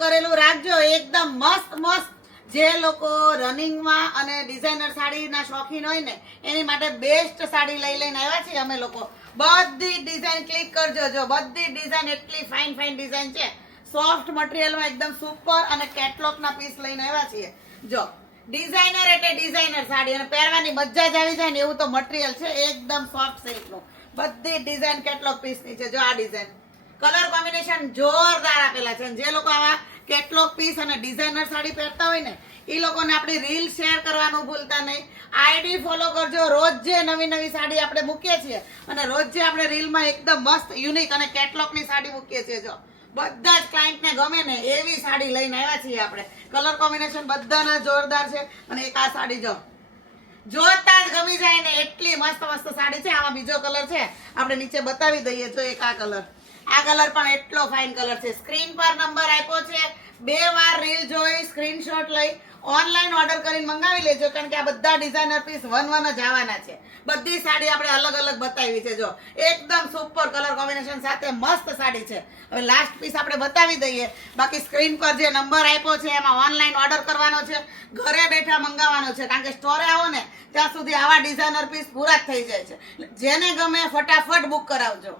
કરેલું રાખજો, એકદમ મસ્ત મસ્ત. જે લોકો રનિંગમાં અને ડિઝાઇનર સાડીના શોખીન હોય ને એની માટે બેસ્ટ સાડી લઈને આવ્યા છીએ અમે લોકો. બધી ડિઝાઇન ક્લિક કરજો, જો બધી ડિઝાઇન એટલી ફાઇન ફાઇન ડિઝાઇન છે, સોફ્ટ મટીરિયલમાં એકદમ સુપર, અને કેટલોગના પીસ લઈને આવ્યા છીએ. જો ડિઝાઇનર એટલે ડિઝાઇનર સાડી, અને પહેરવાની મજા જ આવી જાય ને એવું તો મટીરિયલ છે, એકદમ સોફ્ટ સિલ્કનું. બધી ડિઝાઇન કેટલોગ પીસની છે. જો આ ડિઝાઇન કલર કોમ્બિનેશન જોરદાર આપેલા છે. જે લોકો આવા કેટલોગ પીસ અને ડિઝાઇનર સાડી પહેરતા હોય ને એ લોકોને આપણી રીલ શેર કરવાનું ભૂલતા નહીં. આઈડી ફોલો કરજો. રોજ જે નવી નવી સાડી આપણે મૂકીએ છીએ અને રોજ જે આપણે રીલમાં એકદમ મસ્ત યુનિક અને કેટલોગની સાડી મૂકીએ છીએ, જો બધા જ ક્લાયન્ટને ગમે ને એવી સાડી લઈને આવ્યા છીએ આપણે. કલર કોમ્બિનેશન બધાના જોરદાર છે. અને એક આ સાડી જો જોતા જ ગમી જાય ને એટલી મસ્ત મસ્ત સાડી છે. આમાં બીજો કલર છે, આપણે નીચે બતાવી દઈએ. જો એક આ કલર પણ એટલો ફાઇન કલર છે. સ્ક્રીન પર નંબર આપ્યો છે, 2 વાર રીલ જોઈ સ્ક્રીનશોટ લઈ ઓનલાઈન ઓર્ડર કરીને મંગાવી લેજો, કારણ કે આ બધા ડિઝાઇનર પીસ વન જ આવવાના છે. બધી સાડી આપણે અલગ અલગ બતાવી છે. જો એકદમ સુપર કલર કોમ્બિનેશન સાથે મસ્ત સાડી છે. હવે લાસ્ટ પીસ આપણે બતાવી દઈએ. બાકી સ્ક્રીન પર જે નંબર આપ્યો છે એમાં ઓનલાઈન ઓર્ડર કરવાનો છે, ઘરે બેઠા મંગાવવાનો છે, કારણ કે સ્ટોરે આવો ને ત્યાં સુધી આવા ડિઝાઇનર પીસ પૂરા જ થઈ જાય છે. જેને ગમે ફટાફટ બુક કરાવજો.